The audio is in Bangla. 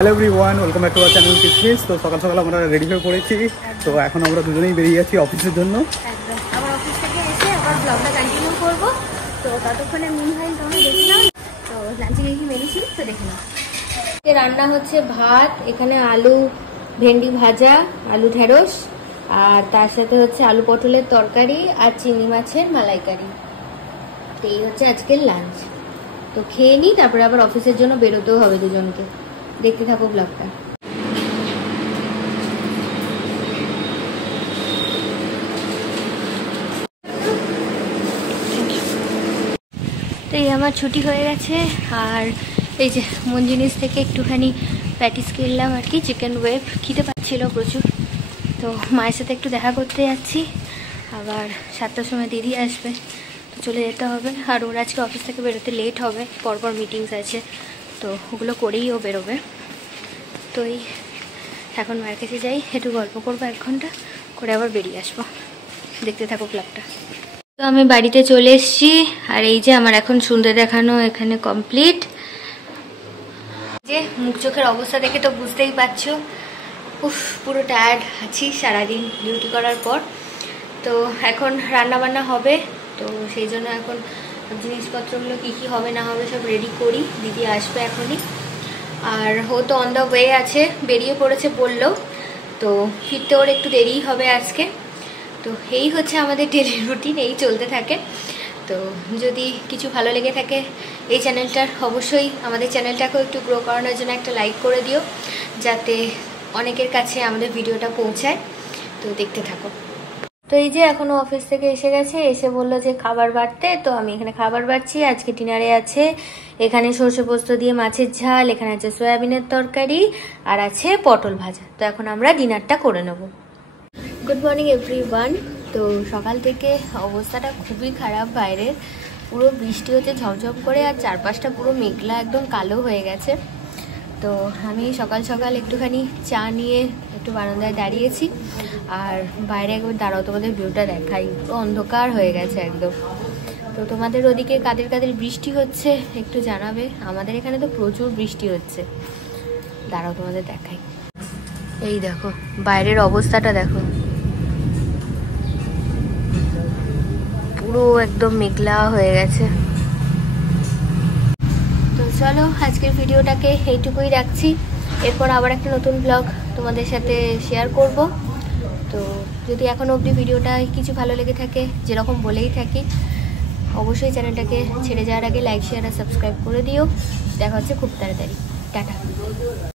Hello everyone, welcome back to our channel kids. তো সকাল সকাল আমরা রেডি হয়ে পড়েছি। তো এখন আমরা দুজনেই বেরিয়ে যাচ্ছি অফিসের জন্য। একদম আবার অফিস থেকে এসে আবার ব্লগটা কন্টিনিউ করব। তো ততক্ষণে মিনহাইল তোমরা দেখে নাও। তো লাঞ্চে কি মেরেছি তো দেখে নাও। রান্না হচ্ছে ভাত, এখানে আলু ভেন্ডি ভাজা, আলু ঢেঁড়স, আর তার সাথে হচ্ছে আলু পটলের তরকারি আর চিংড়ি মাছের মালাইকারি। তো এই হচ্ছে আজকের লাঞ্চ। তো খেয়ে নিই, তারপরে আবার অফিসের জন্য বেরোতেও হবে দুজনকে। দেখতে থাকো ব্লগটা। তো এই আমার ছুটি হয়ে গেছে, আর এই যে মঞ্জিনিস থেকে একটুখানি প্যাটিস কিনলাম আর কি, চিকেন ওয়েভ। খেতে পাচ্ছিল প্রচুর। তো মায়ের সাথে একটু দেখা করতে যাচ্ছি, আবার 7টার সময় দিদি আসবে, তো চলে যেতে হবে। আর ওর আজকে অফিস থেকে বেরোতে লেট হবে, পরপর মিটিংস আছে, তো ওগুলো করেই ও বেরোবে। তো এই এখন মায়ের কাছে যাই, একটু গল্প করবো 1 ঘন্টা, করে আবার বেরিয়ে আসবো। দেখতে থাকো ব্লগটা। তো আমি বাড়িতে চলে এসেছি, আর এই যে আমার এখন সুন্দর দেখানো এখানে কমপ্লিট। যে মুখ চোখের অবস্থা দেখে তো বুঝতেই পারছো, উফ পুরো টায়ার্ড আছি সারাদিন ডিউটি করার পর। তো এখন রান্না বান্না হবে, তো সেই জন্য এখন জিনিসপত্রগুলো কী কী হবে না হবে সব রেডি করি। দিদি আসবে এখনই, আর ও তো অন দ্য ওয়ে আছে, বেরিয়ে পড়েছে বললো। তো ফিরতে ওর একটু দেরিই হবে আজকে। তো এই হচ্ছে আমাদের ডেলি রুটিন, এই চলতে থাকে। তো যদি কিছু ভালো লেগে থাকে এই চ্যানেলটার, অবশ্যই আমাদের চ্যানেলটাকেও একটু গ্রো করানোর জন্য একটা লাইক করে দিও, যাতে অনেকের কাছে আমাদের ভিডিওটা পৌঁছায়। তো দেখতে থাকো। তো এই যে এখনো অফিস থেকে এসে গেছে, এসে বললো যে খাবার বাড়তে। তো আমি এখানে খাবার বাড়ছি। আজকে ডিনারে আছে এখানে সর্ষে পোস্ত দিয়ে মাছের ঝাল, এখানে আছে সয়াবিনের তরকারি, আর আছে পটল ভাজা। তো এখন আমরা ডিনারটা করে নেব। Good morning everyone. তো সকাল থেকে অবস্থাটা খুবই খারাপ, বাইরের পুরো বৃষ্টি হচ্ছে ঝমঝম করে, আর চারপাশটা পুরো মেঘলা একদম কালো হয়ে গেছে। তো আমি সকাল সকাল একটুখানি চা নিয়ে একটু বারান্দায় দাঁড়িয়েছি, আর বাইরে একবার দাঁড়াও, তোমাদের ভিউটা দেখাই। পুরো অন্ধকার হয়ে গেছে একদম। তো তোমাদের ওদিকে কাদের কাদের বৃষ্টি হচ্ছে একটু জানাবে। আমাদের এখানে তো প্রচুর বৃষ্টি হচ্ছে। দাঁড়াও তোমাদের দেখাই। এই দেখো বাইরের অবস্থাটা দেখো, পুরো একদম মেঘলা হয়ে গেছে। তো চলো আজকের ভিডিওটাকে এইটুকুই রাখছি। এরপর আবার একটা নতুন ব্লগ তোমাদের সাথে শেয়ার করব। তো যদি এখন অবধি ভিডিওটা কিছু ভালো লেগে থাকে, যেরকম বলেই থাকি, অবশ্যই চ্যানেলটাকে ছেড়ে যাওয়ার আগে লাইক শেয়ার আর সাবস্ক্রাইব করে দিও। দেখা হচ্ছে খুব তাড়াতাড়ি। টাটা।